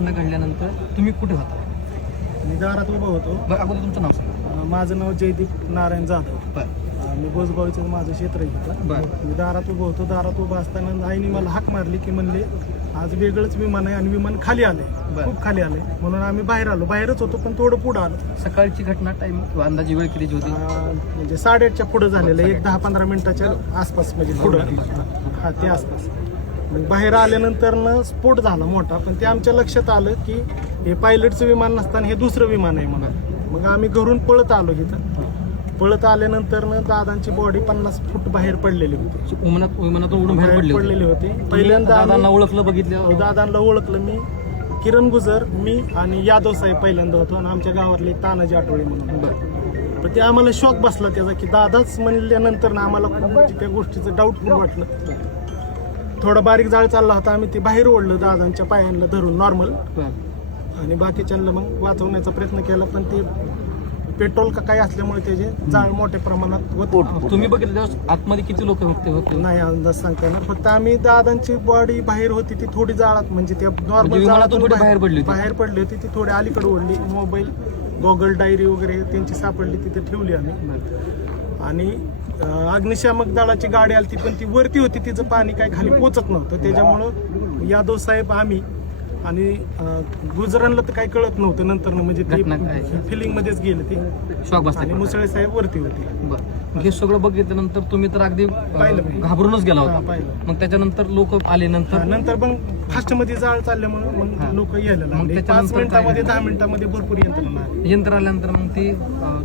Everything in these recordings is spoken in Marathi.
घटना घडल्यानंतर तुम्ही कुठे होता? मी दारात उभा होतो. बरं, अगोदर तुमचं नाव सांगा. माझं नाव जयदीप नारायण जाधव. बरं मी बोसगावचं माझं क्षेत्र आहे तिथं. बरं. मी दारात उभं होतो. दारात उभं असताना आईने मला हाक मारली की म्हणले आज वेगळंच विमान आहे आणि विमान खाली आले, खूप खाली आले. म्हणून आम्ही बाहेर आलो. बाहेरच होतो पण थोडं पुढं आलो. सकाळची घटना टाइम किंवा अंदाजी वेळ कितीची होती? म्हणजे 8:30च्या पुढं झालेलं आहे. 10-15 मिनिटाच्या आसपास म्हणजे पुढं, हा ते आसपास. मग बाहेर आल्यानंतर स्फोट झाला मोठा. पण ते आमच्या लक्षात आलं की हे पायलटचं विमान नसताना हे दुसरं विमान आहे म्हणून. मग आम्ही घरून पळत आलो इथं. पळत आल्यानंतर दादांची बॉडी 50 फूट बाहेर पडलेली होती. विमानातून उडून बाहेर पडलेली होती. पहिल्यांदा दादांना ओळखलं, बघितलं? दादांना ओळखलं मी. किरण गुजर, मी आणि यादव साहेब पहिल्यांदा होतो आणि आमच्या गावातले तानाजी आठवळे म्हणून. बरं. पण ते आम्हाला शॉक बसला त्याचा की दादाच म्हणल्यानंतर ना आम्हाला खूप त्या गोष्टीचं डाऊटफुल वाटलं. थोडा बारीक जाळ चालला होता. आम्ही ते बाहेर ओढलं दादांच्या पायांना धरून नॉर्मल, आणि बाकीच्यांना मग वाचवण्याचा प्रयत्न केला. पण ते पेट्रोल का काय असल्यामुळे त्याचे जाळ मोठ्या प्रमाणात होत. तुम्ही बघितलं आतमध्ये किती लोक होते? नाही अंदाज सांगता येणार. फक्त आम्ही दादांची बॉडी बाहेर होती ती थोडी जाळात, म्हणजे त्या नॉर्मल जाळातून बाहेर पडली होती. ती थोडी अलीकडे ओढली. मोबाईल, गॉगल, डायरी वगैरे त्यांची सापडली, तिथे ठेवली आम्ही. आणि अग्निशामक दलाची गाडी आली पण ती वरती होती. तिचं पाणी काय खाली पोचत नव्हतं. त्याच्यामुळं यादव साहेब, आम्ही आणि गुजरांना तर काही कळत नव्हतं नंतर, म्हणजे फिलिंग मध्येच गेलं ते. शॉक बसला. आणि मुसळे साहेब वरती होते. बरं. हे सगळं बघितल्यानंतर तुम्ही तर अगदी घाबरूनच गेला होता. मग त्याच्यानंतर लोक आले नंतर मग फास्ट मध्ये जाळ चालल्यामुळे मग लोक यायला लागले. 5 मिनिटामध्ये 10 मिनिटामध्ये भरपूर यंत्र आल्यानंतर मग ती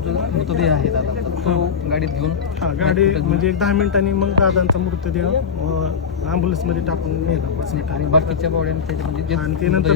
जो मृतदेह आहे दादा तो गाडीत घेऊन, गाडी म्हणजे 10 मिनिटांनी मग दादांचा मृतदेह अँब्युलन्स मध्ये टाकून नेला. आणि बाकीच्या बॉड्या आणि ते नंतर